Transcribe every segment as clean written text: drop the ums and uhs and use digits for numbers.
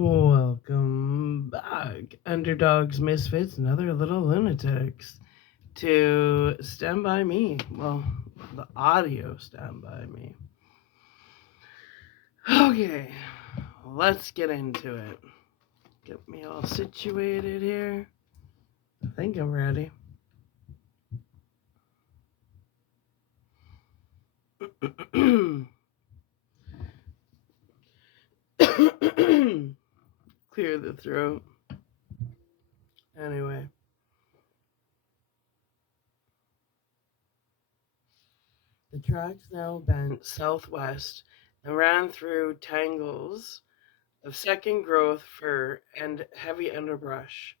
Welcome back, underdogs, misfits, and other little lunatics, to Stand By Me. Well, the audio Stand By Me. Okay, let's get into it. Get me all situated here. I think I'm ready. Clear the throat. Anyway. The tracks now bent southwest and ran through tangles of second growth fir and heavy underbrush.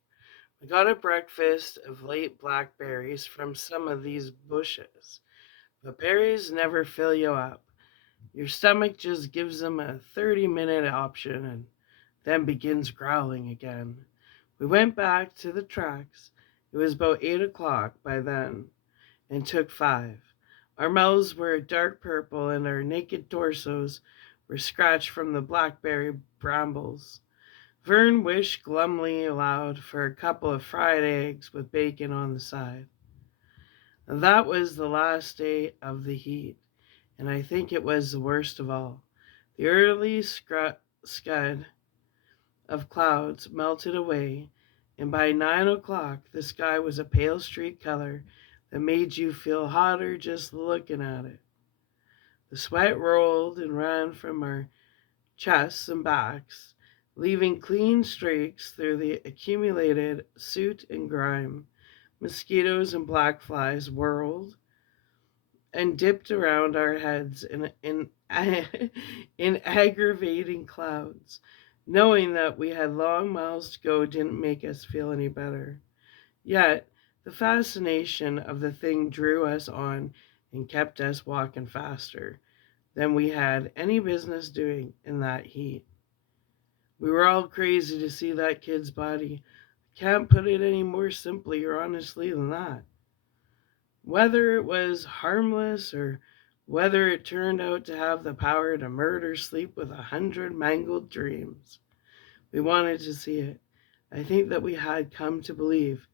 We got a breakfast of late blackberries from some of these bushes, but berries never fill you up. Your stomach just gives them a 30-minute option and then begins growling again. We went back to the tracks. It was about 8 o'clock by then, and took 5. Our mouths were dark purple, and our naked torsos were scratched from the blackberry brambles. Vern wished glumly aloud for a couple of fried eggs with bacon on the side. And that was the last day of the heat, and I think it was the worst of all. The early scud of clouds melted away, and by 9 o'clock the sky was a pale streak color that made you feel hotter just looking at it. The sweat rolled and ran from our chests and backs, leaving clean streaks through the accumulated soot and grime. Mosquitoes and black flies whirled and dipped around our heads in aggravating clouds. Knowing that we had long miles to go didn't make us feel any better. Yet, the fascination of the thing drew us on and kept us walking faster than we had any business doing in that heat. We were all crazy to see that kid's body. I can't put it any more simply or honestly than that. Whether it was harmless or whether it turned out to have the power to murder sleep with 100 mangled dreams, we wanted to see it. I think that we had come to believe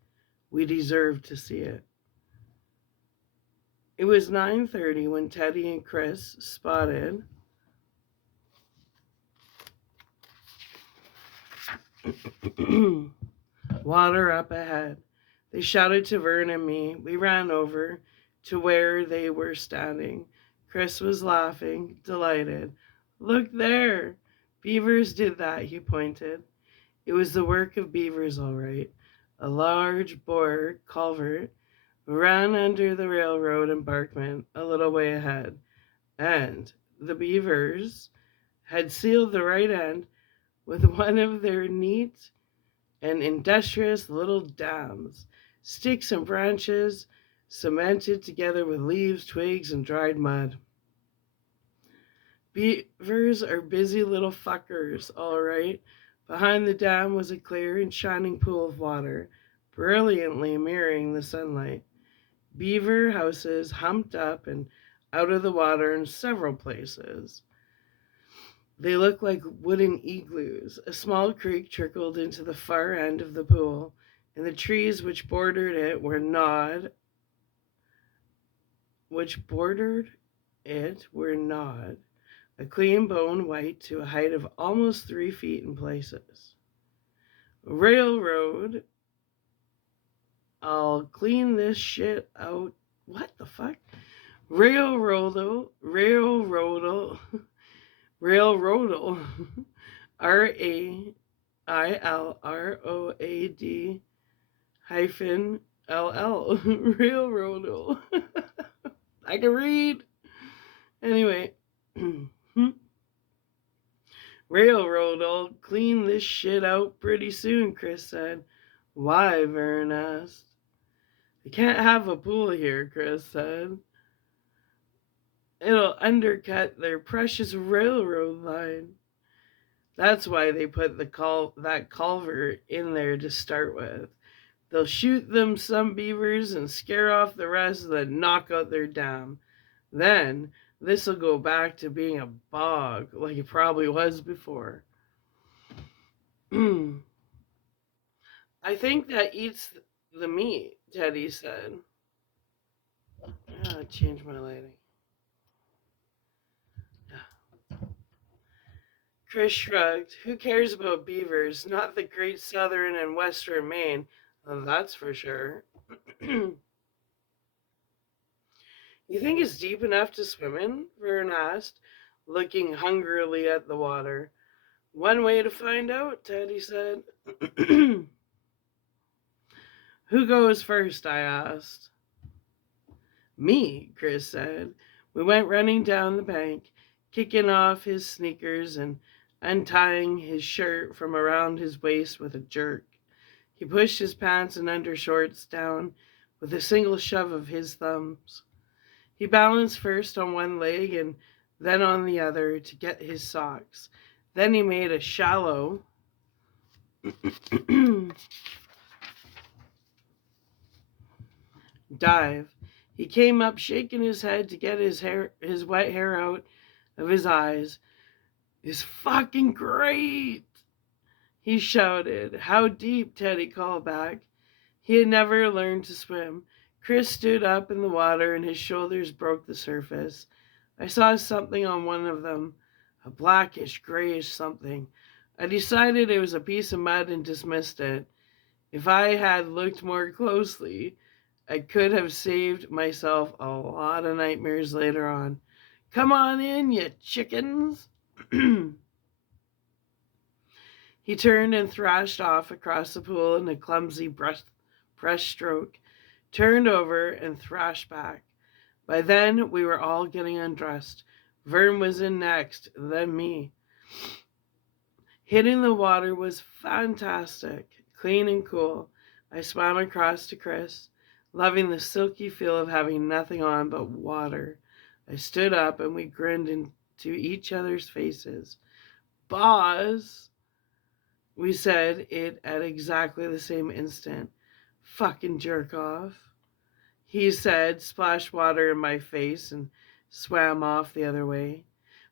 we deserved to see it. It was 9:30 when Teddy and Chris spotted water up ahead. They shouted to Vern and me. We ran over to where they were standing. Chris was laughing, delighted. Look there! Beavers did that, he pointed. It was the work of beavers, all right. A large bore culvert ran under the railroad embankment a little way ahead, and the beavers had sealed the right end with one of their neat and industrious little dams, sticks and branches cemented together with leaves, twigs, and dried mud. Beavers are busy little fuckers, all right. Behind the dam was a clear and shining pool of water, brilliantly mirroring the sunlight. Beaver houses humped up and out of the water in several places. They looked like wooden igloos. A small creek trickled into the far end of the pool, and the trees which bordered it were gnawed, a clean bone white to a height of almost 3 feet in places. Railroad, I'll clean this shit out. What the fuck? Railroadal, railroadal, RAILROAD hyphen LL, railroadal. I can read. Anyway, railroad'll clean this shit out pretty soon, Chris said. Why? Vern asked. They can't have a pool here, Chris said. It'll undercut their precious railroad line. That's why they put that culvert in there to start with. They'll shoot them some beavers and scare off the rest, then knock out their dam. Then this'll go back to being a bog like it probably was before. I think that eats the meat, Teddy said. Change my lighting. Chris shrugged. Who cares about beavers? Not the great southern and western Maine. That's for sure. You think it's deep enough to swim in? Vern asked, looking hungrily at the water. One way to find out, Teddy said. Who goes first? I asked. Me, Chris said. We went running down the bank, kicking off his sneakers and untying his shirt from around his waist with a jerk. He pushed his pants and undershorts down with a single shove of his thumbs. He balanced first on one leg and then on the other to get his socks. Then he made a shallow dive. He came up shaking his head to get his wet hair out of his eyes. It's fucking great, he shouted. How deep? Teddy called back. He had never learned to swim. Chris stood up in the water and his shoulders broke the surface. I saw something on one of them, a blackish, grayish something. I decided it was a piece of mud and dismissed it. If I had looked more closely, I could have saved myself a lot of nightmares later on. Come on in, you chickens. He turned and thrashed off across the pool in a clumsy breaststroke, turned over and thrashed back. By then, we were all getting undressed. Vern was in next, then me. Hitting the water was fantastic, clean and cool. I swam across to Chris, loving the silky feel of having nothing on but water. I stood up and we grinned into each other's faces. Boss, we said it at exactly the same instant. Fucking jerk off, he said, splashed water in my face and swam off the other way.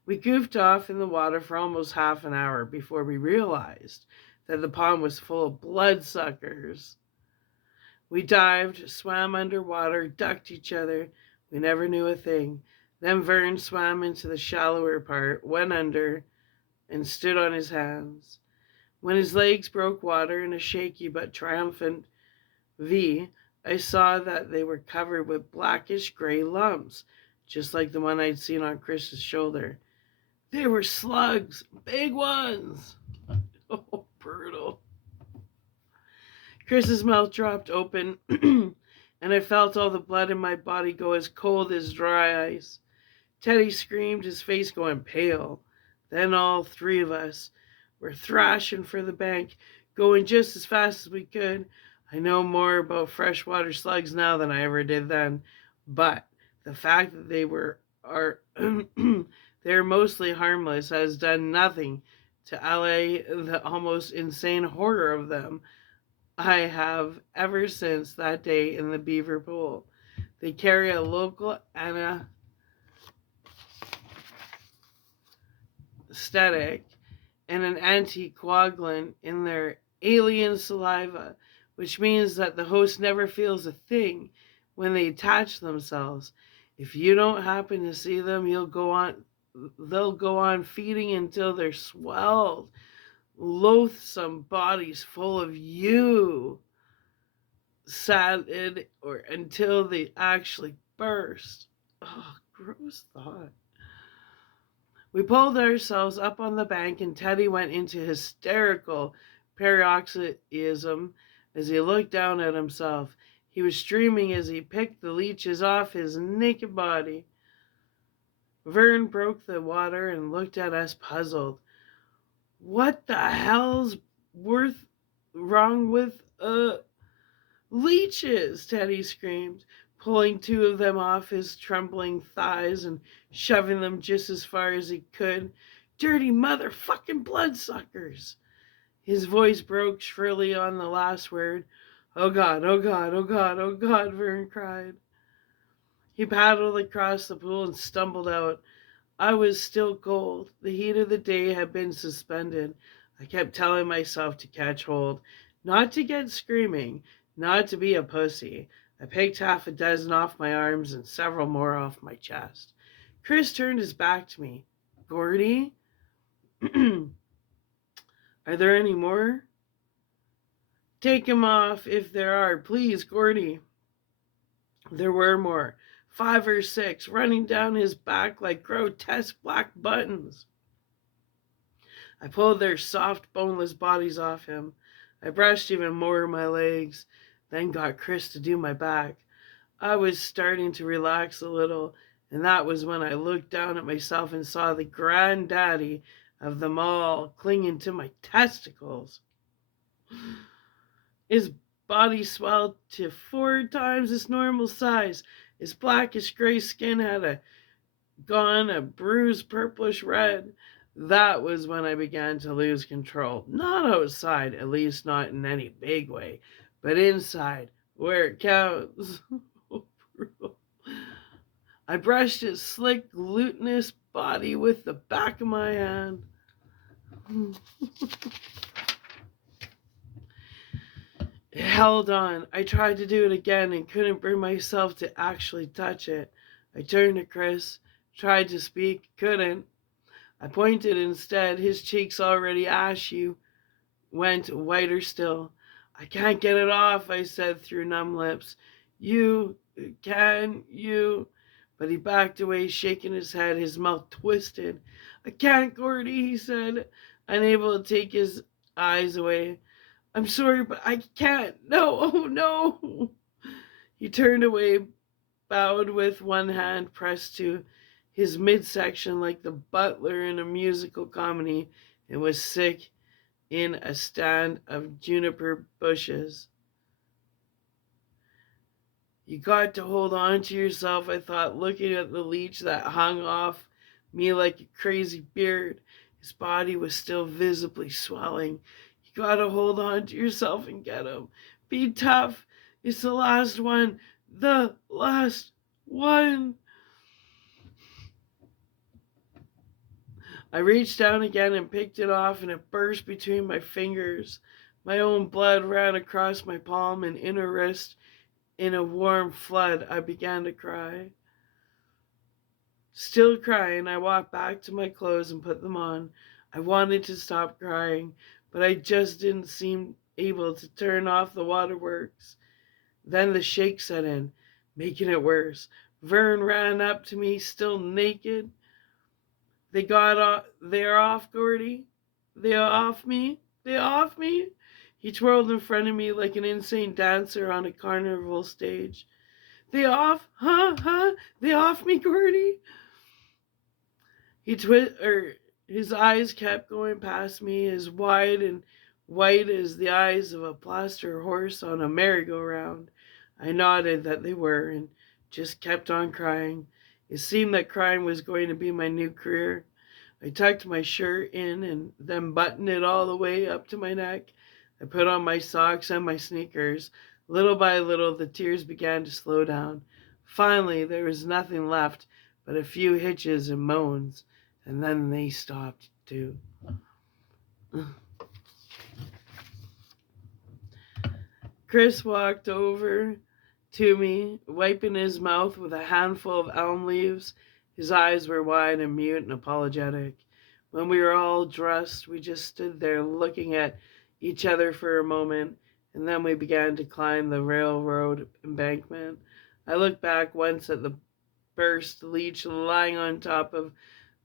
We goofed off in the water for almost half an hour before we realized that the pond was full of bloodsuckers. We dived, swam underwater, ducked each other. We never knew a thing. Then Vern swam into the shallower part, went under, and stood on his hands. When his legs broke water in a shaky but triumphant V, I saw that they were covered with blackish gray lumps, just like the one I'd seen on Chris's shoulder. They were slugs, big ones. Oh, brutal. Chris's mouth dropped open, and I felt all the blood in my body go as cold as dry ice. Teddy screamed, his face going pale. Then all three of us were thrashing for the bank, going just as fast as we could. I know more about freshwater slugs now than I ever did then, but the fact that they're mostly harmless has done nothing to allay the almost insane horror of them I have ever since that day in the beaver pool. They carry a local anesthetic and an anticoagulant in their alien saliva, which means that the host never feels a thing when they attach themselves. If you don't happen to see them, they'll go on feeding until they're swelled, loathsome bodies full of you, salad, or until they actually burst. Oh, gross thought. We pulled ourselves up on the bank and Teddy went into hysterical paroxysm as he looked down at himself. He was streaming as he picked the leeches off his naked body. Vern broke the water and looked at us puzzled. What the hell's wrong with leeches? Teddy screamed, pulling two of them off his trembling thighs and shoving them just as far as he could. Dirty motherfucking bloodsuckers. His voice broke shrilly on the last word. Oh God, oh God, oh God, oh God, Vern cried. He paddled across the pool and stumbled out. I was still cold. The heat of the day had been suspended. I kept telling myself to catch hold, not to get screaming, not to be a pussy. I picked half a dozen off my arms and several more off my chest. Chris turned his back to me. Gordy? Are there any more? Take him off if there are, please, Gordy. There were more, 5 or 6, running down his back like grotesque black buttons. I pulled their soft, boneless bodies off him. I brushed even more of my legs, then got Chris to do my back. I was starting to relax a little, and that was when I looked down at myself and saw the granddaddy of them all clinging to my testicles. His body swelled to 4 times its normal size. His blackish gray skin had gone a bruised purplish red. That was when I began to lose control. Not outside, at least not in any big way, but inside, where it counts. I brushed his slick, glutinous body with the back of my hand. It held on. I tried to do it again and couldn't bring myself to actually touch it. I turned to Chris, tried to speak, couldn't. I pointed instead. His cheeks, already ashy, went whiter still. I can't get it off, I said through numb lips. You But he backed away, shaking his head, his mouth twisted. I can't, Gordy, he said, unable to take his eyes away. I'm sorry, but I can't. No, oh no. He turned away, bowed with one hand pressed to his midsection like the butler in a musical comedy, and was sick in a stand of juniper bushes. You got to hold on to yourself, I thought, looking at the leech that hung off me like a crazy beard. His body was still visibly swelling. You gotta hold on to yourself and get him. Be tough. It's the last one. The last one. I reached down again and picked it off, and it burst between my fingers. My own blood ran across my palm and inner wrist. In a warm flood, I began to cry. Still crying, I walked back to my clothes and put them on. I wanted to stop crying, but I just didn't seem able to turn off the waterworks. Then the shake set in, making it worse. Vern ran up to me, still naked. They're off, Gordy. They're off me. They're off me. He twirled in front of me like an insane dancer on a carnival stage. They off? Huh? They off me, Gordy? His eyes kept going past me, as wide and white as the eyes of a plaster horse on a merry-go-round. I nodded that they were and just kept on crying. It seemed that crying was going to be my new career. I tucked my shirt in and then buttoned it all the way up to my neck. I put on my socks and my sneakers. Little by little, the tears began to slow down. Finally, there was nothing left but a few hitches and moans, and then they stopped too. Chris walked over to me, wiping his mouth with a handful of elm leaves. His eyes were wide and mute and apologetic. When we were all dressed, we just stood there looking at each other for a moment, and then we began to climb the railroad embankment. I looked back once at the burst leech lying on top of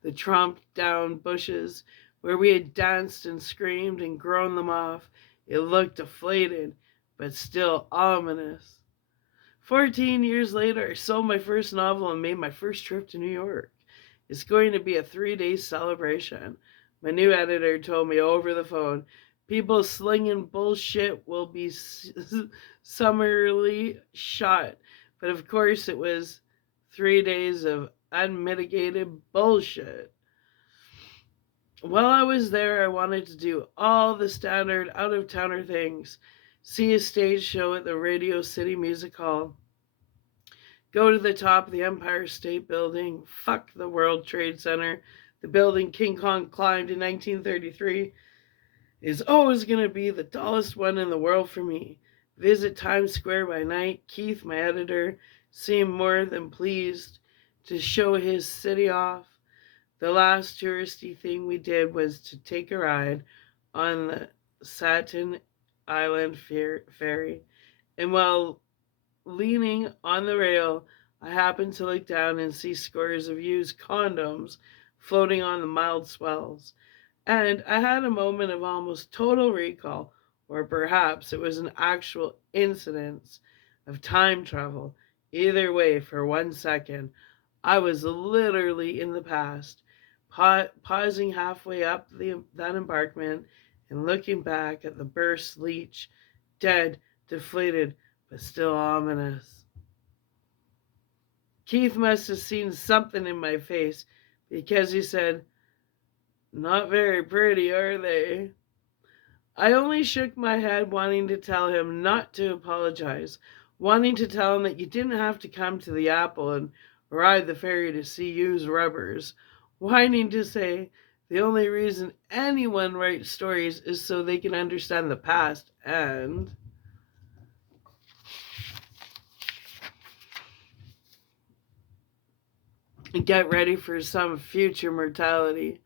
the tromped down bushes where we had danced and screamed and grown them off. It looked deflated, but still ominous. 14 years later, I sold my first novel and made my first trip to New York. It's going to be a 3-day celebration. My new editor told me over the phone, people slinging bullshit will be summarily shot. But of course it was 3 days of unmitigated bullshit. While I was there, I wanted to do all the standard out-of-towner things. See a stage show at the Radio City Music Hall. Go to the top of the Empire State Building. Fuck the World Trade Center, the building King Kong climbed in 1933. is always going to be the tallest one in the world for me. Visit Times Square by night. Keith, my editor, seemed more than pleased to show his city off. The last touristy thing we did was to take a ride on the Staten Island ferry. And while leaning on the rail, I happened to look down and see scores of used condoms floating on the mild swells. And I had a moment of almost total recall, or perhaps it was an actual incidence of time travel. Either way, for 1 second, I was literally in the past, pausing halfway up that embankment and looking back at the burst leech, dead, deflated, but still ominous. Keith must have seen something in my face because he said, "Not very pretty, are they?" I only shook my head, wanting to tell him not to apologize, wanting to tell him that you didn't have to come to the Apple and ride the ferry to see used rubbers, whining to say the only reason anyone writes stories is so they can understand the past and get ready for some future mortality.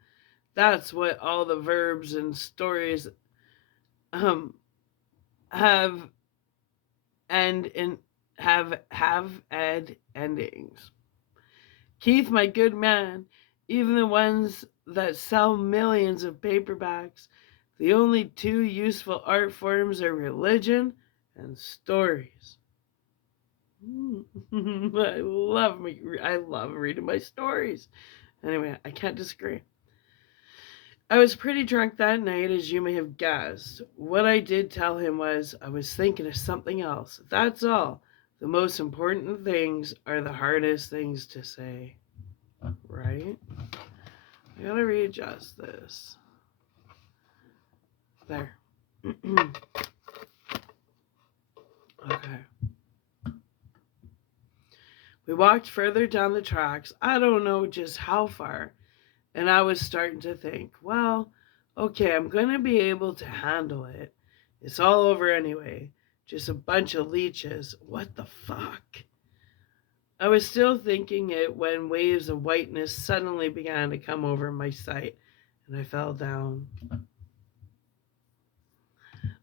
That's what all the verbs and stories have and have endings. Keith, my good man, even the ones that sell millions of paperbacks, the only two useful art forms are religion and stories. I love reading my stories. Anyway, I can't disagree. I was pretty drunk that night, as you may have guessed. What I did tell him was I was thinking of something else. That's all. The most important things are the hardest things to say. Right? I gotta readjust this. There. Okay. We walked further down the tracks. I don't know just how far. And I was starting to think, well, okay, I'm going to be able to handle it. It's all over anyway. Just a bunch of leeches. What the fuck? I was still thinking it when waves of whiteness suddenly began to come over my sight, and I fell down.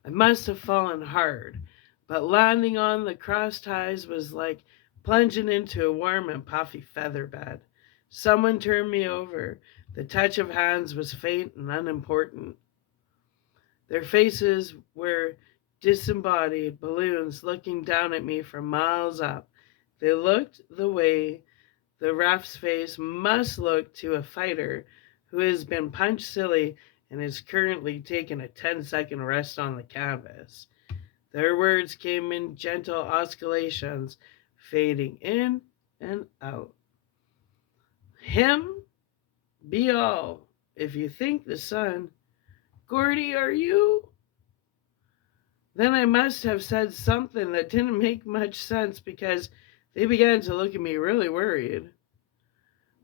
I must have fallen hard, but landing on the cross ties was like plunging into a warm and puffy feather bed. Someone turned me over. The touch of hands was faint and unimportant. Their faces were disembodied balloons looking down at me from miles up. They looked the way the ref's face must look to a fighter who has been punched silly and is currently taking a 10-second rest on the canvas. Their words came in gentle oscillations, fading in and out. Him be all, if you think the sun. Gordy, are you? Then I must have said something that didn't make much sense because they began to look at me really worried.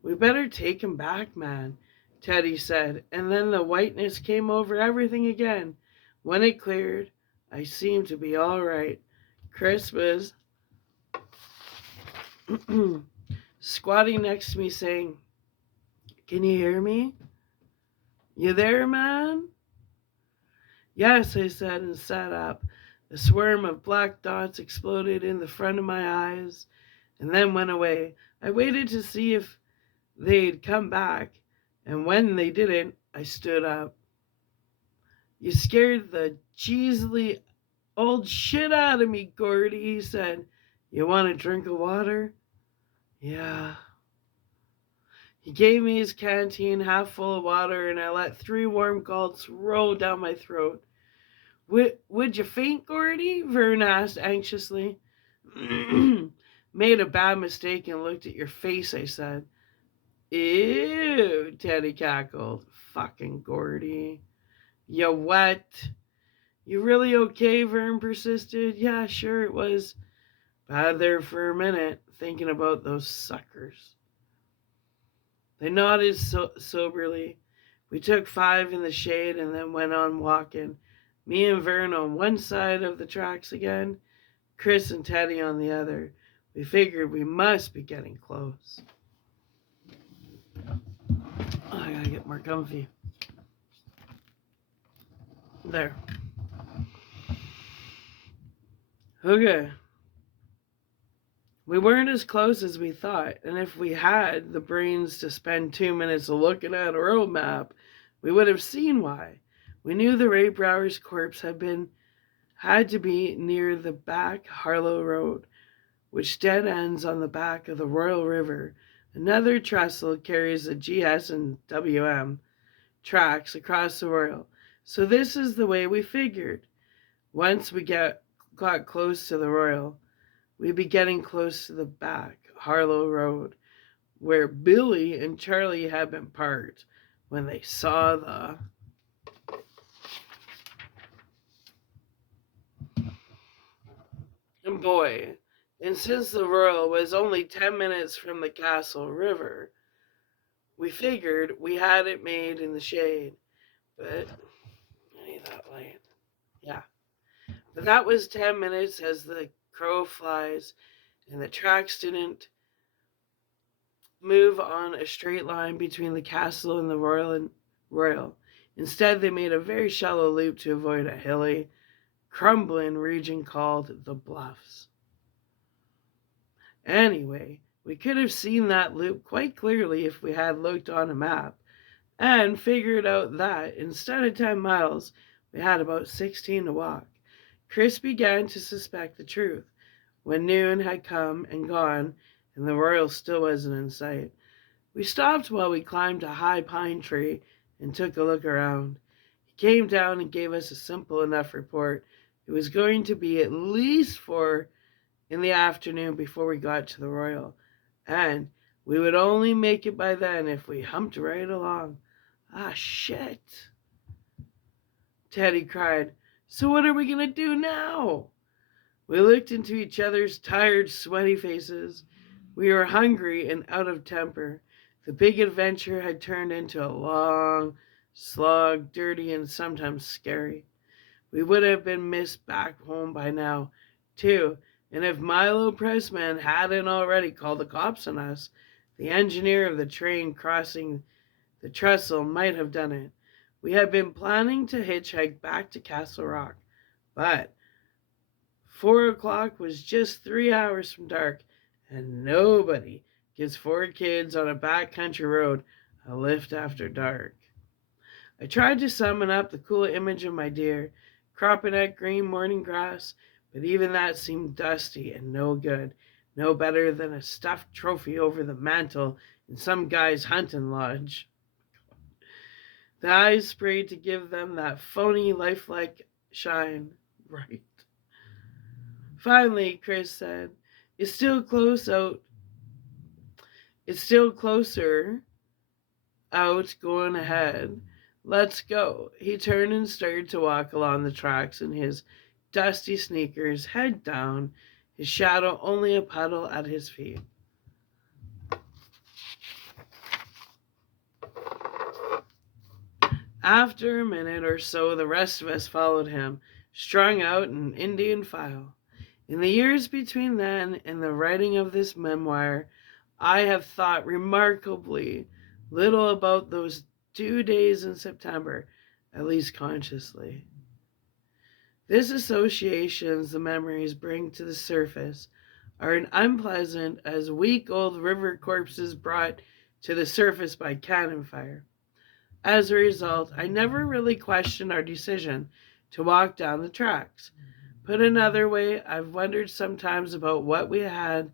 We better take him back, man, Teddy said, and then the whiteness came over everything again. When it cleared, I seemed to be all right. Chris was squatting next to me saying, "Can you hear me? You there, man?" "Yes," I said and sat up. A swarm of black dots exploded in the front of my eyes and then went away. I waited to see if they'd come back, and when they didn't, I stood up. "You scared the cheesily old shit out of me, Gordy," he said. "You want a drink of water?" "Yeah." He gave me his canteen half full of water, and I let 3 warm gulps roll down my throat. Would you faint, Gordy?" Vern asked anxiously. "Made a bad mistake and looked at your face," I said. "Ew," Teddy cackled. "Fucking Gordy." "You what?" "You really okay?" Vern persisted. "Yeah, sure it was." Bad there for a minute, thinking about those suckers. They nodded soberly. We took 5 in the shade and then went on walking. Me and Vern on one side of the tracks again, Chris and Teddy on the other. We figured we must be getting close. Oh, I gotta get more comfy. There. Okay. We weren't as close as we thought, and if we had the brains to spend 2 minutes looking at a road map, we would have seen why. We knew the Ray Brower's corpse had to be near the back Harlow Road, which dead ends on the back of the Royal River. Another trestle carries the GS and WM tracks across the Royal. So this is the way we figured. Once we got close to the Royal, we'd be getting close to the back Harlow Road, where Billy and Charlie had been parked when they saw the boy. And since the Royal was only 10 minutes from the Castle River, we figured we had it made in the shade. But I need that light. Yeah. But that was 10 minutes as the crow flies, and the tracks didn't move on a straight line between the castle and the Royal. Instead, they made a very shallow loop to avoid a hilly, crumbling region called the Bluffs. Anyway, we could have seen that loop quite clearly if we had looked on a map and figured out that instead of 10 miles, we had about 16 to walk. Chris began to suspect the truth when noon had come and gone and the Royal still wasn't in sight. We stopped while we climbed a high pine tree and took a look around. He came down and gave us a simple enough report. It was going to be at least 4 in the afternoon before we got to the Royal, and we would only make it by then if we humped right along. Ah, shit, Teddy cried. So what are we going to do now? We looked into each other's tired, sweaty faces. We were hungry and out of temper. The big adventure had turned into a long slog, dirty and sometimes scary. We would have been missed back home by now, too, and if Milo Pressman hadn't already called the cops on us, the engineer of the train crossing the trestle might have done it. We had been planning to hitchhike back to Castle Rock, but 4 o'clock was just 3 hours from dark, and nobody gives 4 kids on a backcountry road a lift after dark. I tried to summon up the cool image of my deer, cropping at green morning grass, but even that seemed dusty and no good, no better than a stuffed trophy over the mantel in some guy's hunting lodge. The eyes sprayed to give them that phony, lifelike shine. Right. Finally, Chris said, It's still closer out going ahead. Let's go. He turned and started to walk along the tracks in his dusty sneakers, head down, his shadow only a puddle at his feet. After a minute or so, the rest of us followed him, strung out in Indian file. In the years between then and the writing of this memoir, I have thought remarkably little about those 2 days in September, at least consciously. These associations the memories bring to the surface are as unpleasant as week-old river corpses brought to the surface by cannon fire. As a result, I never really questioned our decision to walk down the tracks. Put another way, I've wondered sometimes about what we had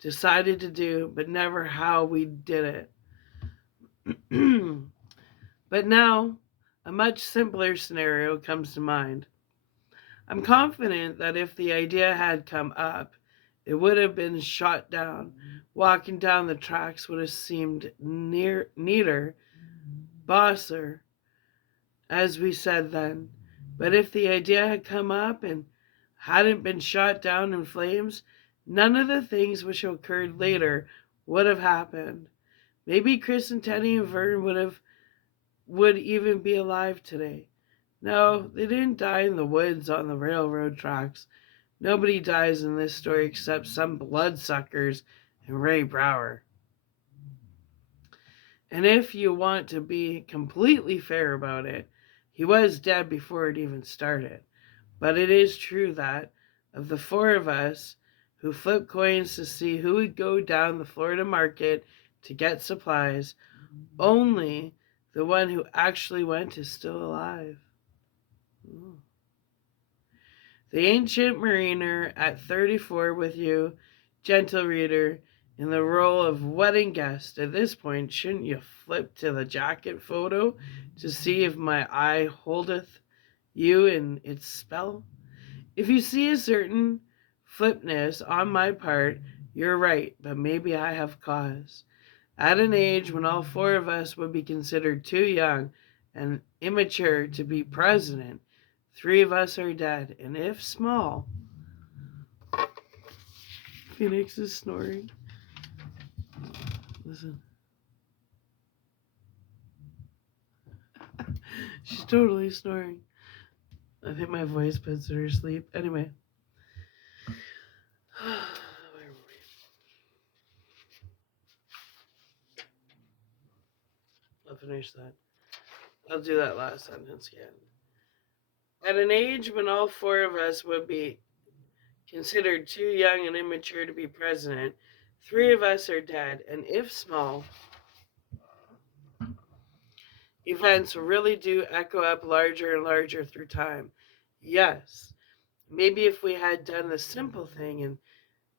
decided to do, but never how we did it. But now, a much simpler scenario comes to mind. I'm confident that if the idea had come up, it would have been shot down. Walking down the tracks would have seemed neater, bosser, as we said then. But if the idea had come up and hadn't been shot down in flames, none of the things which occurred later would have happened. Maybe Chris and Teddy and Vern would have would even be alive today. No, they didn't die in the woods on the railroad tracks. Nobody dies in this story except some bloodsuckers and Ray Brower. And if you want to be completely fair about it, he was dead before it even started. But it is true that, of the four of us who flipped coins to see who would go down the Florida market to get supplies, only the one who actually went is still alive. Ooh. The ancient mariner at 34 with you, gentle reader, in the role of wedding guest. At this point, shouldn't you flip to the jacket photo to see if my eye holdeth you in its spell? If you see a certain flipness on my part, you're right, but maybe I have cause. At an age when all four of us would be considered too young and immature to be president, three of us are dead, and if small, Phoenix is snoring. Listen. She's totally snoring. I think my voice puts her to sleep. Anyway. Where were we? I'll finish that. I'll do that last sentence again. At an age when all four of us would be considered too young and immature to be president, three of us are dead, and if small, events really do echo up larger and larger through time. Yes, maybe if we had done the simple thing and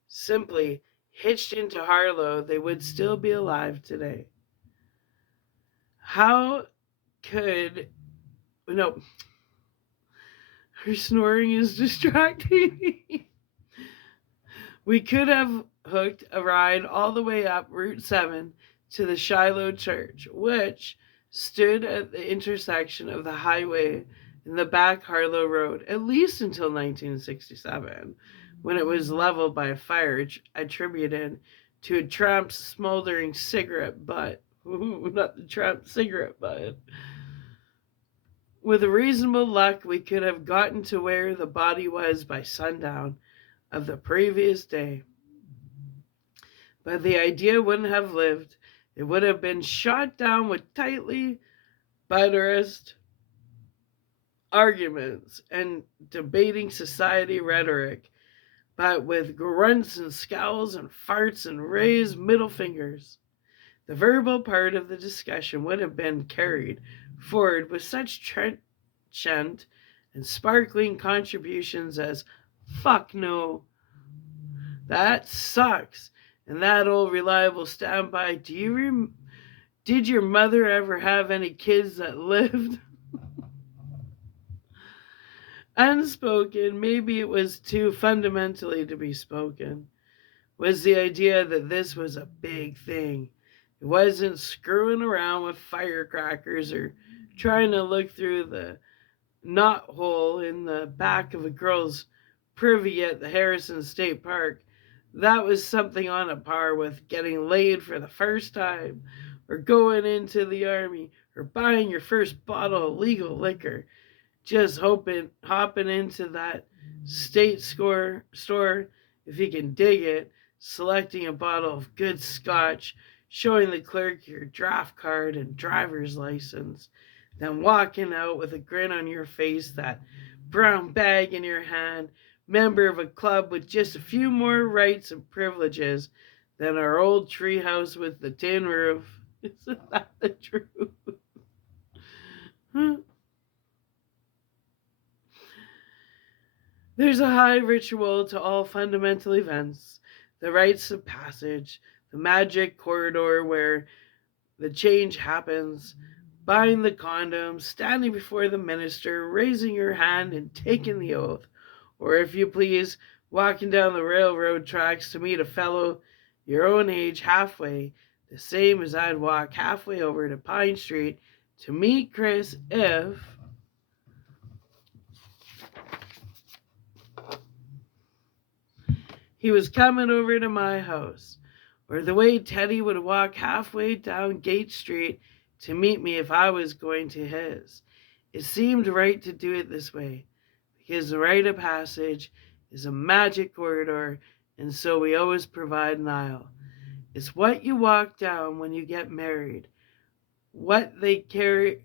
simply hitched into Harlow, they would still be alive today. How could... No. Her snoring is distracting me. We could have hooked a ride all the way up Route 7 to the Shiloh Church, which stood at the intersection of the highway and the back Harlow Road, at least until 1967, when it was leveled by a fire attributed to a tramp's smoldering cigarette butt. Ooh, not the tramp's cigarette butt. With reasonable luck, we could have gotten to where the body was by sundown of the previous day. But the idea wouldn't have lived. It would have been shot down with tightly buttressed arguments and debating society rhetoric, but with grunts and scowls and farts and raised middle fingers. The verbal part of the discussion would have been carried forward with such trenchant and sparkling contributions as "fuck no," "that sucks," and "that old reliable standby, did your mother ever have any kids that lived?" Unspoken, maybe it was too fundamentally to be spoken, was the idea that this was a big thing. It wasn't screwing around with firecrackers or trying to look through the knot hole in the back of a girl's privy at the Harrison State Park. That was something on a par with getting laid for the first time, or going into the army, or buying your first bottle of legal liquor. Just hopping into that state store, if you can dig it, selecting a bottle of good scotch, showing the clerk your draft card and driver's license, then walking out with a grin on your face, that brown bag in your hand, member of a club with just a few more rights and privileges than our old treehouse with the tin roof. Isn't that the truth? There's a high ritual to all fundamental events, the rites of passage, the magic corridor where the change happens, buying the condoms, standing before the minister, raising your hand and taking the oath, or if you please, walking down the railroad tracks to meet a fellow your own age halfway, the same as I'd walk halfway over to Pine Street to meet Chris if... he was coming over to my house, or the way Teddy would walk halfway down Gate Street to meet me if I was going to his. It seemed right to do it this way, because the rite of passage is a magic corridor, and so we always provide an aisle. It's what you walk down when you get married, what they carry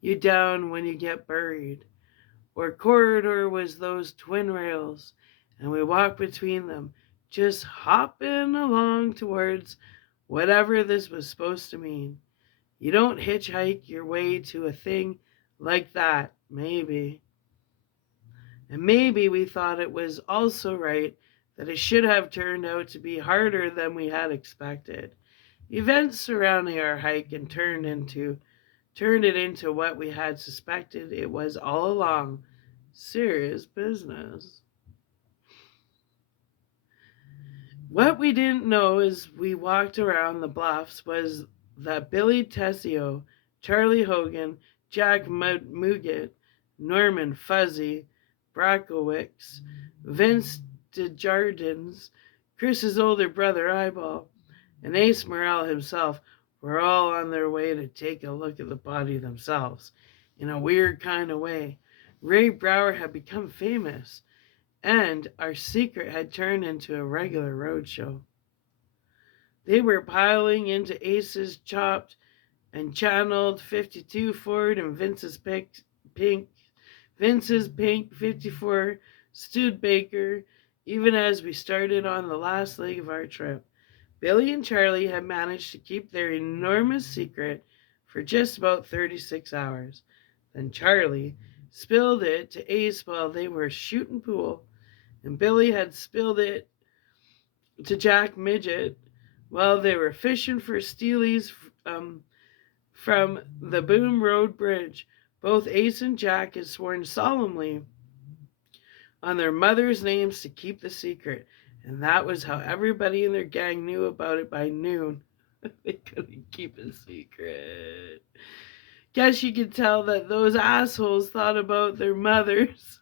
you down when you get buried. Our corridor was those twin rails, and we walked between them, just hopping along towards whatever this was supposed to mean. You don't hitchhike your way to a thing like that, maybe. And maybe we thought it was also right that it should have turned out to be harder than we had expected. Events surrounding our hike and turned it into what we had suspected it was all along: serious business. What we didn't know as we walked around the bluffs was that Billy Tessio, Charlie Hogan, Jack Muggett, Norman Fuzzy Brakowicz, Vince Desjardins, Chris's older brother Eyeball, and Ace Morrell himself were all on their way to take a look at the body themselves. In a weird kind of way, Ray Brower had become famous, and our secret had turned into a regular roadshow. They were piling into Ace's chopped and channeled 52 Ford and Vince's pink 54 Studebaker, even as we started on the last leg of our trip. Billy and Charlie had managed to keep their enormous secret for just about 36 hours. Then Charlie spilled it to Ace while they were shooting pool, and Billy had spilled it to Jack Midget while they were fishing for steelies from the Boom Road Bridge. Both Ace and Jack had sworn solemnly on their mothers' names to keep the secret, and that was how everybody in their gang knew about it by noon. They couldn't keep a secret. Guess you could tell that those assholes thought about their mothers.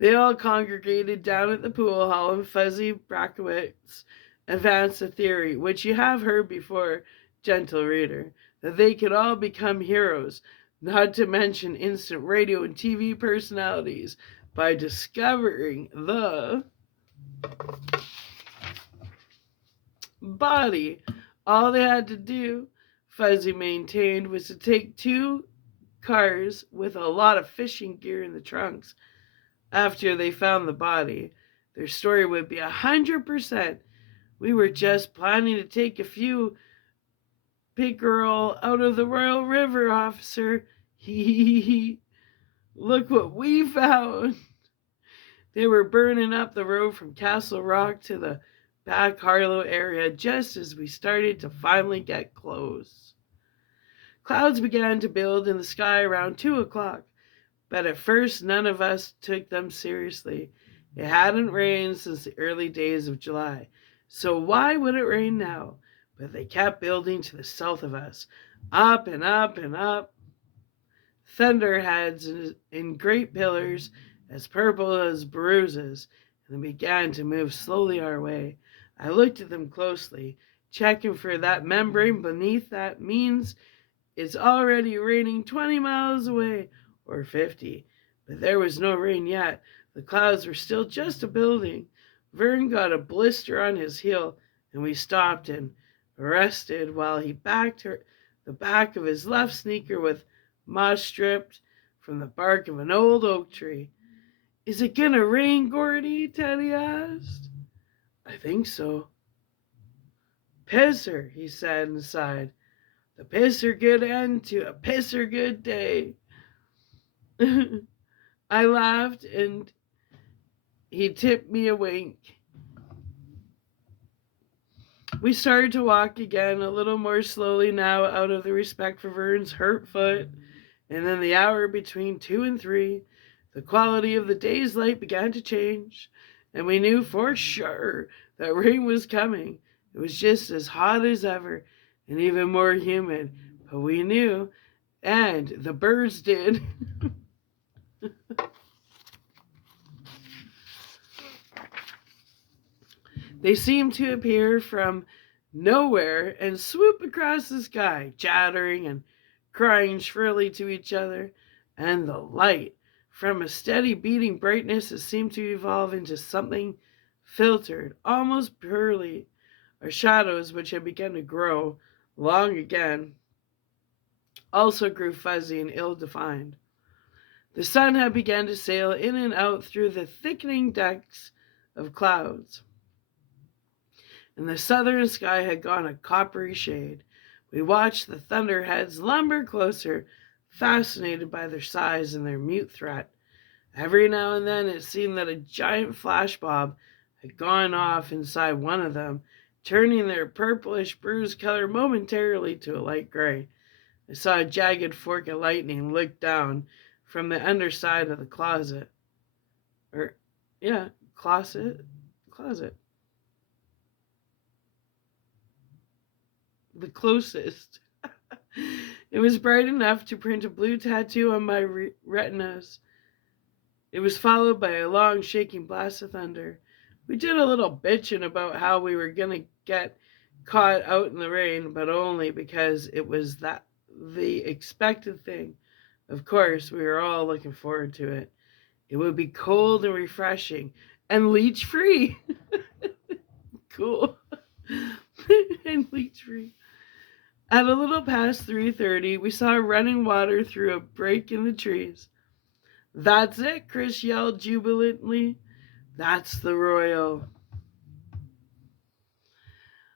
They all congregated down at the pool hall, and Fuzzy Brakowicz advanced a theory, which you have heard before, gentle reader, that they could all become heroes, not to mention instant radio and TV personalities, by discovering the body. All they had to do, Fuzzy maintained, was to take 2 cars with a lot of fishing gear in the trunks. After they found the body, their story would be 100%. We were just planning to take a few pickerel out of the Royal River, officer. Hee. Look what we found. They were burning up the road from Castle Rock to the back Harlow area just as we started to finally get close. Clouds began to build in the sky around 2 o'clock. But at first, none of us took them seriously. It hadn't rained since the early days of July, so why would it rain now? But they kept building to the south of us, up and up and up. Thunderheads in great pillars, as purple as bruises, and they began to move slowly our way. I looked at them closely, checking for that membrane beneath that means it's already raining 20 miles away. Or 50, but there was no rain yet. The clouds were still just a building. Vern got a blister on his heel, and we stopped and rested while he backed the back of his left sneaker with moss stripped from the bark of an old oak tree. Is it gonna rain, Gordy? Teddy asked. I think so. Pisser, he said and sighed. The pisser good end to a pisser good day. I laughed, and he tipped me a wink. We started to walk again, a little more slowly now, out of the respect for Vern's hurt foot. And then the hour between 2 and 3, the quality of the day's light began to change, and we knew for sure that rain was coming. It was just as hot as ever, and even more humid, but we knew, and the birds did. They seemed to appear from nowhere and swoop across the sky, chattering and crying shrilly to each other, and the light, from a steady beating brightness, it seemed to evolve into something filtered, almost pearly. Our shadows, which had begun to grow long again, also grew fuzzy and ill-defined. The sun had begun to sail in and out through the thickening decks of clouds, and the southern sky had gone a coppery shade. We watched the thunderheads lumber closer, fascinated by their size and their mute threat. Every now and then it seemed that a giant flash bob had gone off inside one of them, turning their purplish bruised color momentarily to a light gray. I saw a jagged fork of lightning look down from the underside of the closet. Closet. The closest. It was bright enough to print a blue tattoo on my retinas. It was followed by a long shaking blast of thunder. We did a little bitching about how we were going to get caught out in the rain, but only because it was the expected thing. Of course, we were all looking forward to it. It would be cold and refreshing and leech free. Cool. And leech free. At a little past 3:30, we saw running water through a break in the trees. "That's it," Chris yelled jubilantly. "That's the Royal."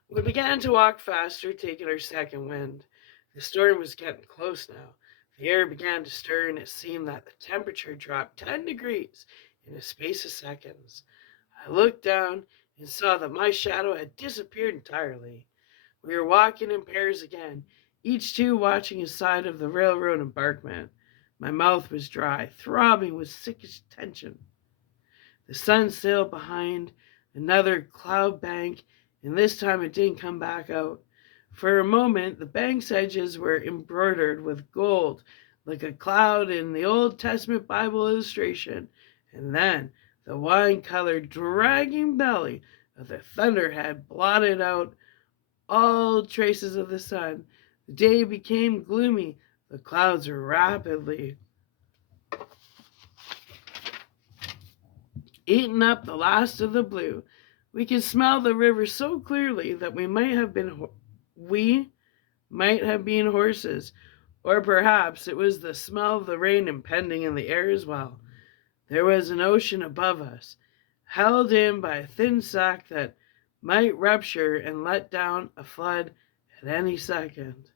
We began to walk faster, taking our second wind. The storm was getting close now. The air began to stir, and it seemed that the temperature dropped 10 degrees in a space of seconds. I looked down and saw that my shadow had disappeared entirely. We were walking in pairs again, each two watching a side of the railroad embankment. My mouth was dry, throbbing with sickish tension. The sun sailed behind another cloud bank, and this time it didn't come back out. For a moment, the bank's edges were embroidered with gold, like a cloud in the Old Testament Bible illustration, and then the wine-colored, dragging belly of the thunderhead blotted out all traces of the sun. The day became gloomy. The clouds were rapidly eating up the last of the blue. We could smell the river so clearly that we might have been horses, or perhaps it was the smell of the rain impending in the air as well. There was an ocean above us, held in by a thin sack that might rupture and let down a flood at any second.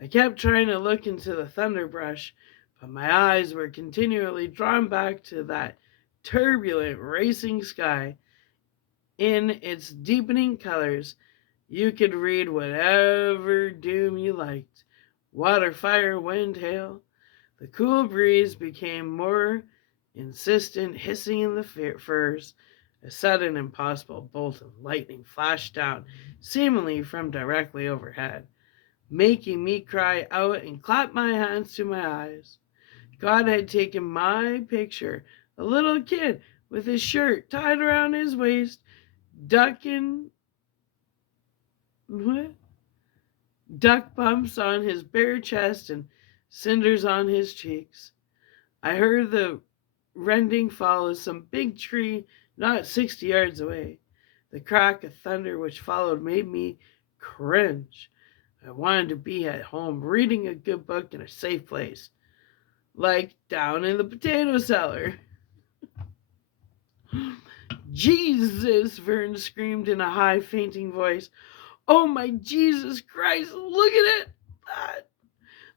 I kept trying to look into the thunderbrush, but my eyes were continually drawn back to that turbulent, racing sky. In its deepening colors, you could read whatever doom you liked: water, fire, wind, hail. The cool breeze became more insistent, hissing in the firs. A sudden, impossible bolt of lightning flashed down, seemingly from directly overhead, making me cry out and clap my hands to my eyes. God had taken my picture, a little kid with his shirt tied around his waist, duck bumps on his bare chest and cinders on his cheeks. I heard the rending fall of some big tree not 60 yards away. The crack of thunder which followed made me cringe. I wanted to be at home reading a good book in a safe place, like down in the potato cellar. "Jesus!" Vern screamed in a high, fainting voice. "Oh my Jesus Christ, look at it!"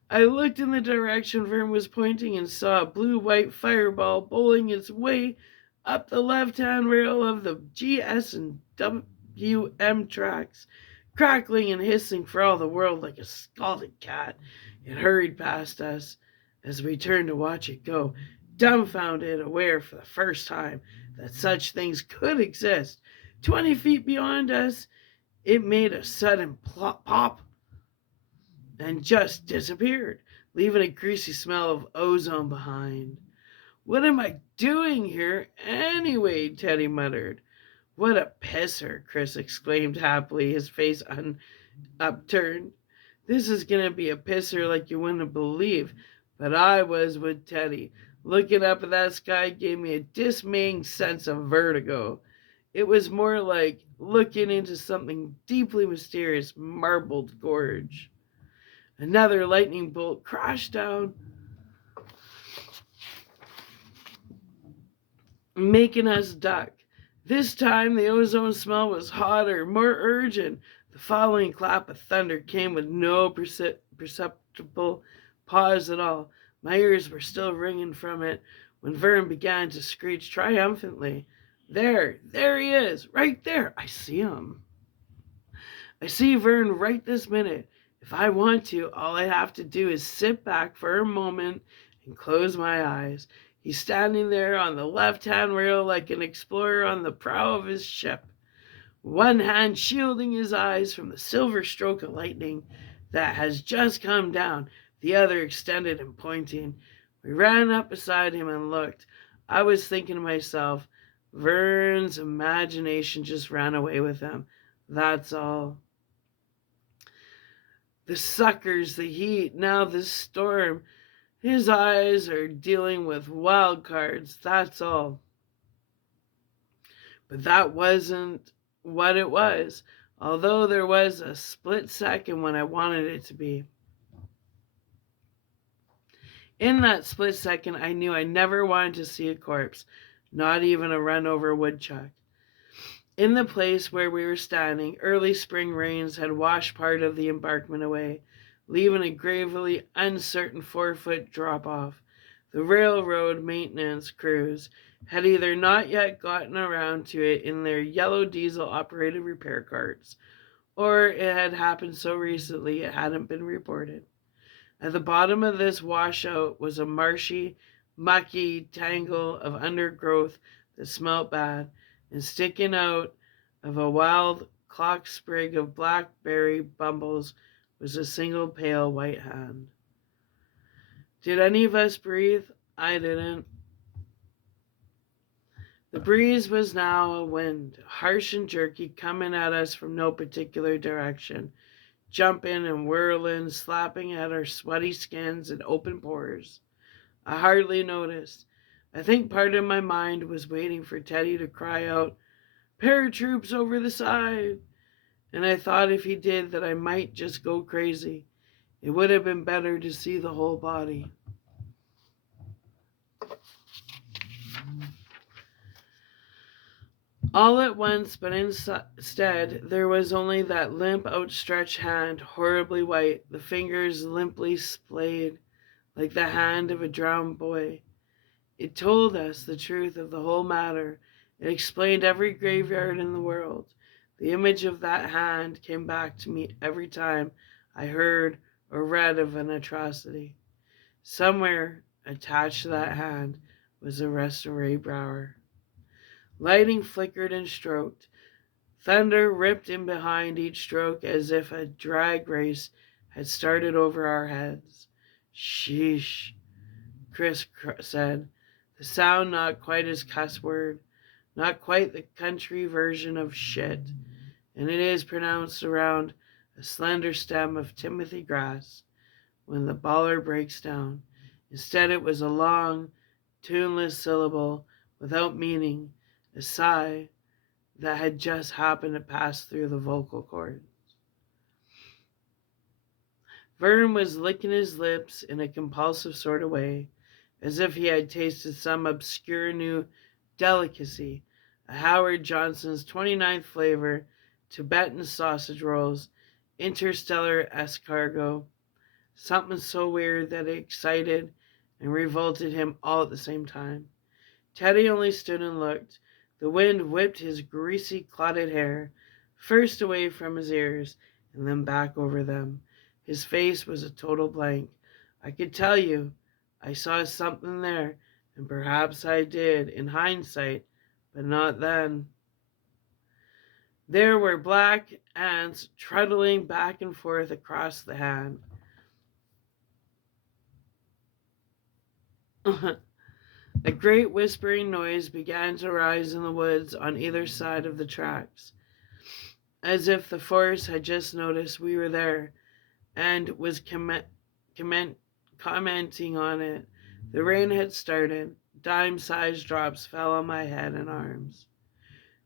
I looked in the direction Vern was pointing and saw a blue-white fireball bowling its way up the left-hand rail of the GS and WM tracks, crackling and hissing for all the world like a scalded cat. It hurried past us as we turned to watch it go, dumbfounded, aware for the first time that such things could exist. 20 feet beyond us, it made a sudden pop and just disappeared, leaving a greasy smell of ozone behind. "What am I doing here anyway?" Teddy muttered. What a pisser, Chris exclaimed happily, his face upturned. This is going to be a pisser like you wouldn't believe. But I was with Teddy. Looking up at that sky gave me a dismaying sense of vertigo. It was more like looking into something deeply mysterious, marbled gorge. Another lightning bolt crashed down, making us duck. This time the ozone smell was hotter, more urgent. The following clap of thunder came with no perceptible pause at all. My ears were still ringing from it when Vern began to screech triumphantly. There he is, right there. I see him. I see Vern right this minute. If I want to, all I have to do is sit back for a moment and close my eyes. He's standing there on the left-hand rail like an explorer on the prow of his ship, one hand shielding his eyes from the silver stroke of lightning that has just come down, the other extended and pointing. We ran up beside him and looked. I was thinking to myself, Vern's imagination just ran away with him. That's all. The suckers, the heat, now this storm. His eyes are dealing with wild cards, that's all. But that wasn't what it was, although there was a split second when I wanted it to be. In that split second, I knew I never wanted to see a corpse, not even a run-over woodchuck. In the place where we were standing, early spring rains had washed part of the embankment away, leaving a gravely uncertain 4-foot drop-off. The railroad maintenance crews had either not yet gotten around to it in their yellow diesel-operated repair carts, or it had happened so recently it hadn't been reported. At the bottom of this washout was a marshy, mucky tangle of undergrowth that smelt bad, and sticking out of a wild clock sprig of blackberry bumbles was a single pale white hand. Did any of us breathe? I didn't. The breeze was now a wind, harsh and jerky, coming at us from no particular direction, jumping and whirling, slapping at our sweaty skins and open pores. I hardly noticed. I think part of my mind was waiting for Teddy to cry out, "Paratroops over the side!" And I thought if he did that I might just go crazy. It would have been better to see the whole body. All at once, but instead, there was only that limp, outstretched hand, horribly white, the fingers limply splayed, like the hand of a drowned boy. It told us the truth of the whole matter. It explained every graveyard in the world. The image of that hand came back to me every time I heard or read of an atrocity. Somewhere attached to that hand was a Restaurat Brower. Lightning flickered and stroked. Thunder ripped in behind each stroke as if a drag race had started over our heads. Sheesh, Chris said, the sound not quite his cuss word, not quite the country version of shit, and it is pronounced around a slender stem of timothy grass when the baller breaks down. Instead, it was a long, tuneless syllable without meaning, a sigh that had just happened to pass through the vocal cords. Vern was licking his lips in a compulsive sort of way, as if he had tasted some obscure new delicacy, a Howard Johnson's 29th flavor, Tibetan sausage rolls, interstellar escargot, something so weird that it excited and revolted him all at the same time. Teddy only stood and looked. The wind whipped his greasy, clotted hair, first away from his ears and then back over them. His face was a total blank. I could tell you I saw something there, and perhaps I did in hindsight, but not then. There were black ants trundling back and forth across the hand. A great whispering noise began to rise in the woods on either side of the tracks, as if the forest had just noticed we were there and was commenting on it. The rain had started. Dime-sized drops fell on my head and arms.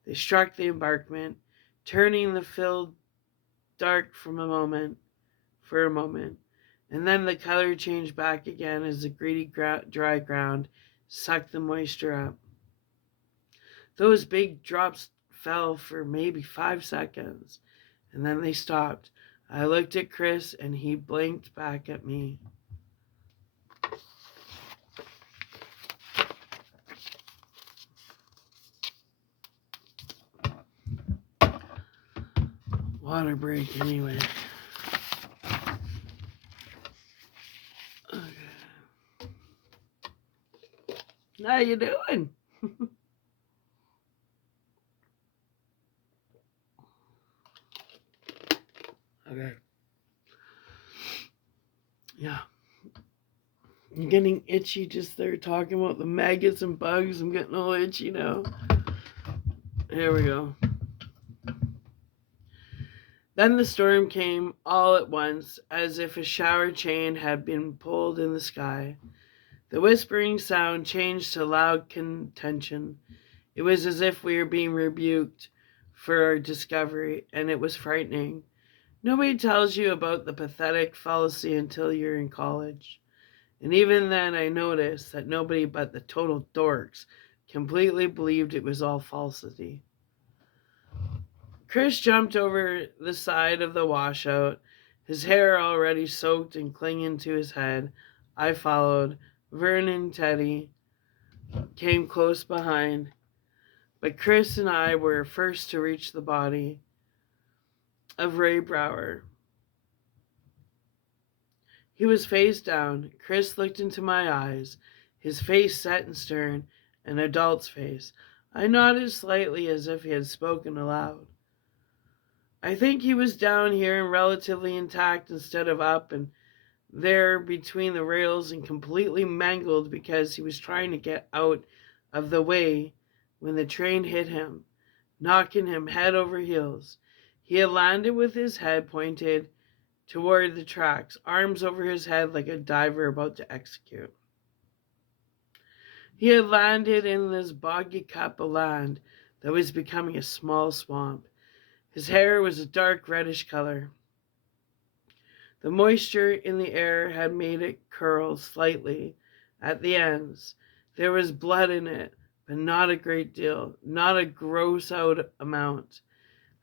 They struck the embankment, turning the field dark for a moment, and then the color changed back again as the greedy dry ground sucked the moisture up. Those big drops fell for maybe 5 seconds, and then they stopped. I looked at Chris, and he blinked back at me. Water break, anyway. Okay. How you doing? Okay. Yeah. I'm getting itchy just there talking about the maggots and bugs. I'm getting all itchy now. Here we go. Then the storm came all at once, as if a shower chain had been pulled in the sky. The whispering sound changed to loud contention. It was as if we were being rebuked for our discovery, and it was frightening. Nobody tells you about the pathetic fallacy until you're in college. And even then I noticed that nobody but the total dorks completely believed it was all falsity. Chris jumped over the side of the washout, his hair already soaked and clinging to his head. I followed. Vern and Teddy came close behind, but Chris and I were first to reach the body of Ray Brower. He was face down. Chris looked into my eyes, his face set and stern, an adult's face. I nodded slightly as if he had spoken aloud. I think he was down here and relatively intact instead of up and there between the rails and completely mangled because he was trying to get out of the way when the train hit him, knocking him head over heels. He had landed with his head pointed toward the tracks, arms over his head like a diver about to execute. He had landed in this boggy cup of land that was becoming a small swamp. His hair was a dark reddish color. The moisture in the air had made it curl slightly at the ends. There was blood in it, but not a great deal, not a gross out amount.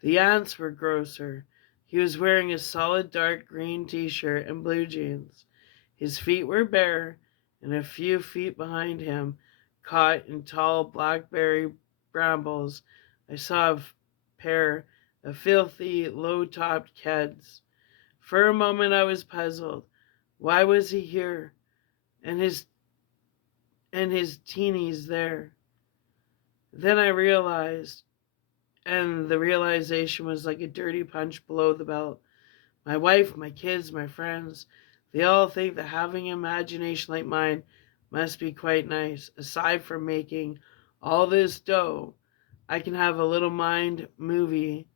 The ants were grosser. He was wearing a solid dark green t-shirt and blue jeans. His feet were bare, and a few feet behind him, caught in tall blackberry brambles, I saw a pair of filthy, low-topped kids. For a moment I was puzzled. Why was he here? And his teenies there? Then I realized, and the realization was like a dirty punch below the belt. My wife, my kids, my friends, they all think that having an imagination like mine must be quite nice. Aside from making all this dough, I can have a little mind movie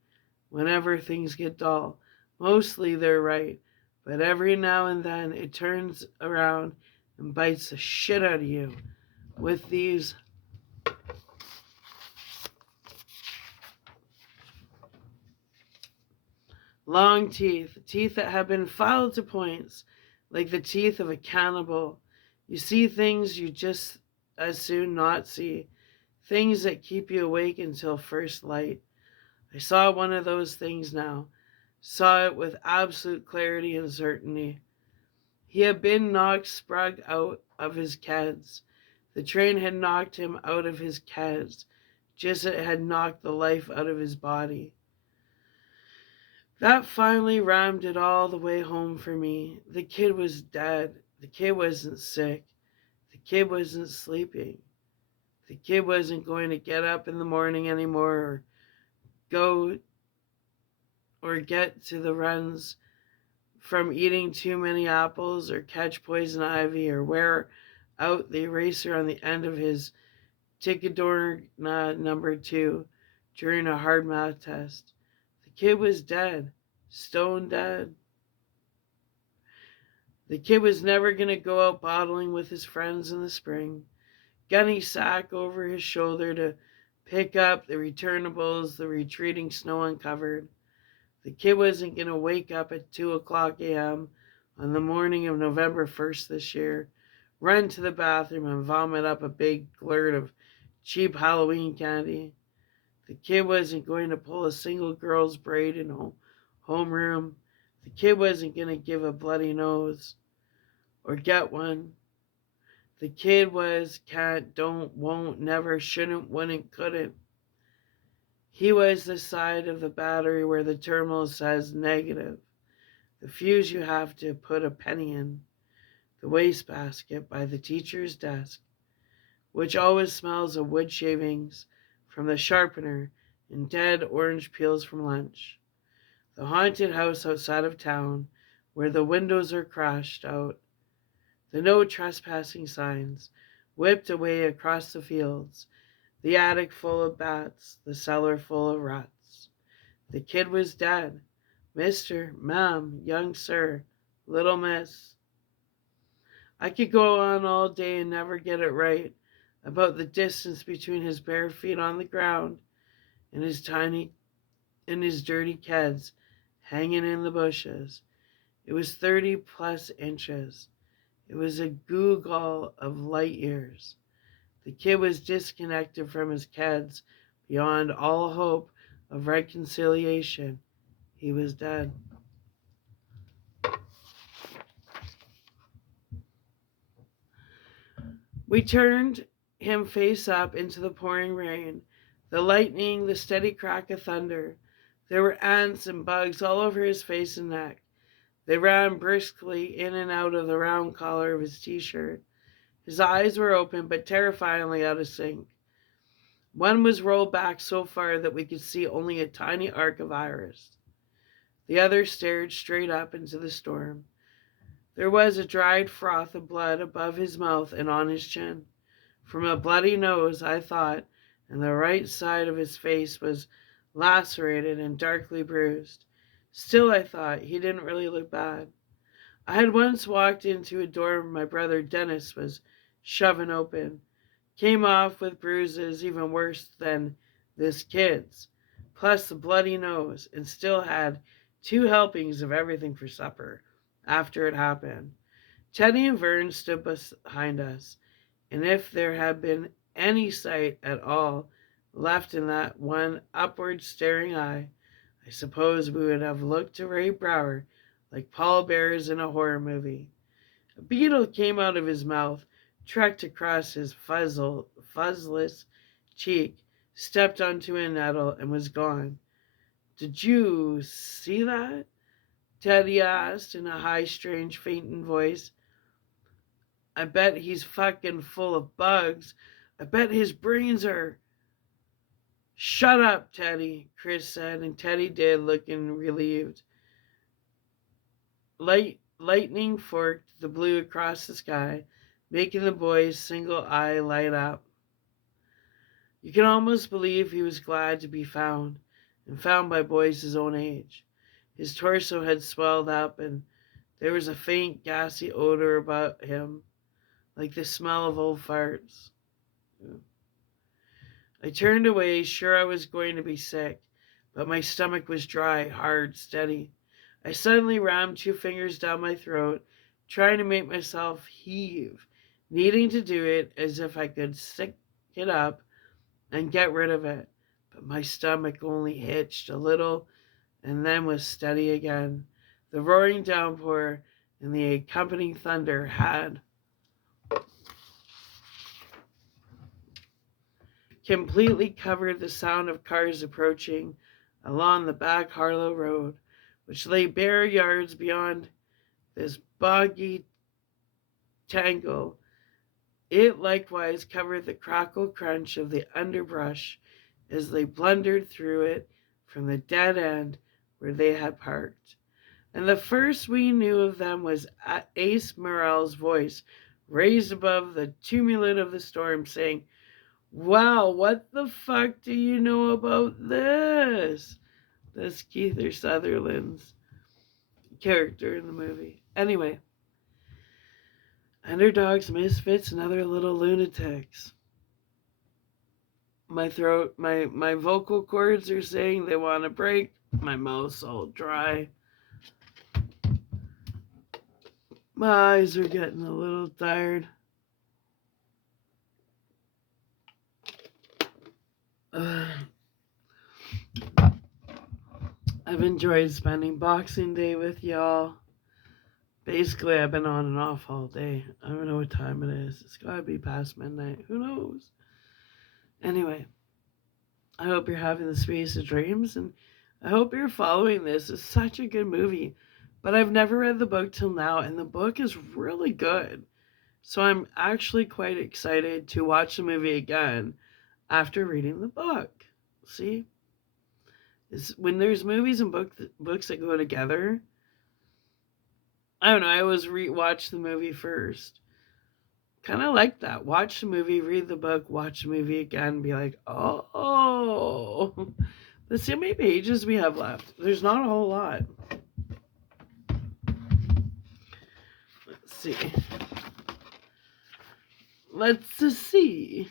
whenever things get dull. Mostly they're right, but every now and then it turns around and bites the shit out of you with these long teeth that have been filed to points, like the teeth of a cannibal. You see things you just as soon not see, things that keep you awake until first light. I saw one of those things now, saw it with absolute clarity and certainty. He had been knocked sprung out of his keds. The train had knocked him out of his keds, just as it had knocked the life out of his body. That finally rammed it all the way home for me. The kid was dead. The kid wasn't sick. The kid wasn't sleeping. The kid wasn't going to get up in the morning anymore or go or get to the runs from eating too many apples or catch poison ivy or wear out the eraser on the end of his Tickadorna number 2 during a hard math test. The kid was dead. Stone dead. The kid was never going to go out bottling with his friends in the spring. Gunny sack over his shoulder to pick up the returnables the retreating snow uncovered. The kid wasn't going to wake up at 2 o'clock a.m. on the morning of November 1st this year, run to the bathroom and vomit up a big glurt of cheap Halloween candy. The kid wasn't going to pull a single girl's braid in homeroom. The kid wasn't going to give a bloody nose or get one. The kid was, can't, don't, won't, never, shouldn't, wouldn't, couldn't. He was the side of the battery where the terminal says negative. The fuse you have to put a penny in. The wastebasket by the teacher's desk, which always smells of wood shavings from the sharpener and dead orange peels from lunch. The haunted house outside of town where the windows are crashed out. The no trespassing signs whipped away across the fields. The attic full of bats, the cellar full of rats. The kid was dead. Mister, ma'am, young sir, little miss. I could go on all day and never get it right about the distance between his bare feet on the ground and his dirty keds hanging in the bushes. It was 30+ inches. It was a google of light years. The kid was disconnected from his keds beyond all hope of reconciliation. He was dead. We turned him face up into the pouring rain, the lightning, the steady crack of thunder. There were ants and bugs all over his face and neck. They ran briskly in and out of the round collar of his t-shirt. His eyes were open, but terrifyingly out of sync. One was rolled back so far that we could see only a tiny arc of iris. The other stared straight up into the storm. There was a dried froth of blood above his mouth and on his chin. From a bloody nose, I thought, and the right side of his face was lacerated and darkly bruised. Still, I thought, he didn't really look bad. I had once walked into a door my brother Dennis was shoving open. Came off with bruises even worse than this kid's, plus the bloody nose, and still had 2 helpings of everything for supper after it happened. Teddy and Vern stood behind us, and if there had been any sight at all left in that one upward staring eye, I suppose we would have looked to Ray Brower like pallbearers in a horror movie. A beetle came out of his mouth, trekked across his fuzzless cheek, stepped onto a nettle, and was gone. Did you see that? Teddy asked in a high, strange, fainting voice. I bet he's fucking full of bugs. I bet his brains are... Shut up, Teddy, Chris said, and Teddy did, looking relieved. Lightning forked the blue across the sky, making the boy's single eye light up. You can almost believe he was glad to be found, and found by boys his own age. His torso had swelled up, and there was a faint, gassy odor about him, like the smell of old farts. I turned away, sure I was going to be sick, but my stomach was dry, hard, steady. I suddenly rammed 2 fingers down my throat, trying to make myself heave, needing to do it as if I could sick it up and get rid of it. But my stomach only hitched a little and then was steady again. The roaring downpour and the accompanying thunder had completely covered the sound of cars approaching along the back Harlow Road, which lay bare yards beyond this boggy tangle. It likewise covered the crackle crunch of the underbrush as they blundered through it from the dead end where they had parked. And the first we knew of them was Ace Morrell's voice raised above the tumult of the storm, saying, "Wow, what the fuck do you know about this?" That's Kiefer Sutherland's character in the movie. Anyway, underdogs, misfits, and other little lunatics. My throat, my vocal cords are saying they want to break. My mouth's all dry. My eyes are getting a little tired. I've enjoyed spending Boxing Day with y'all. Basically, I've been on and off all day. I don't know what time it is. It's gotta be past midnight. Who knows? Anyway, I hope you're having the sweetest of dreams, and I hope you're following this. It's such a good movie. But I've never read the book till now, and the book is really good. So I'm actually quite excited to watch the movie again after reading the book. See? When there's movies and books that go together, I don't know, I always watch the movie first. Kind of like that. Watch the movie, read the book, watch the movie again, be like, oh. Let's see how many pages we have left. There's not a whole lot. Let's see. Let's see.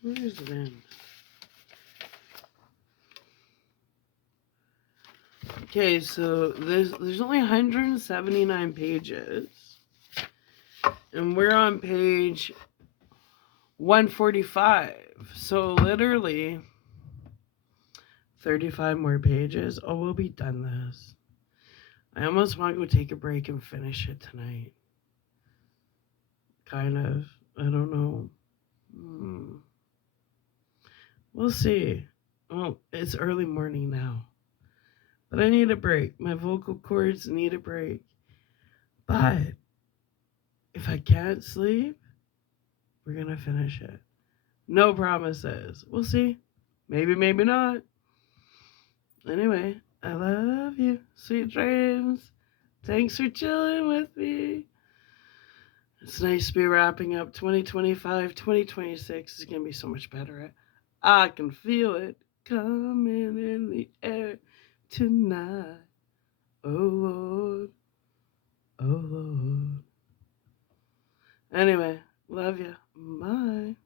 Where's it in? Okay, so there's only 179 pages. And we're on page 145. So literally 35 more pages. Oh, we'll be done this. I almost want to go take a break and finish it tonight. Kind of. I don't know. We'll see. Well, it's early morning now. But I need a break. My vocal cords need a break. But if I can't sleep, we're going to finish it. No promises. We'll see. Maybe, maybe not. Anyway, I love you. Sweet dreams. Thanks for chilling with me. It's nice to be wrapping up 2025. 2026 is going to be so much better. I can feel it coming in the air tonight. Oh Lord. Oh Lord. Anyway, love you. Bye.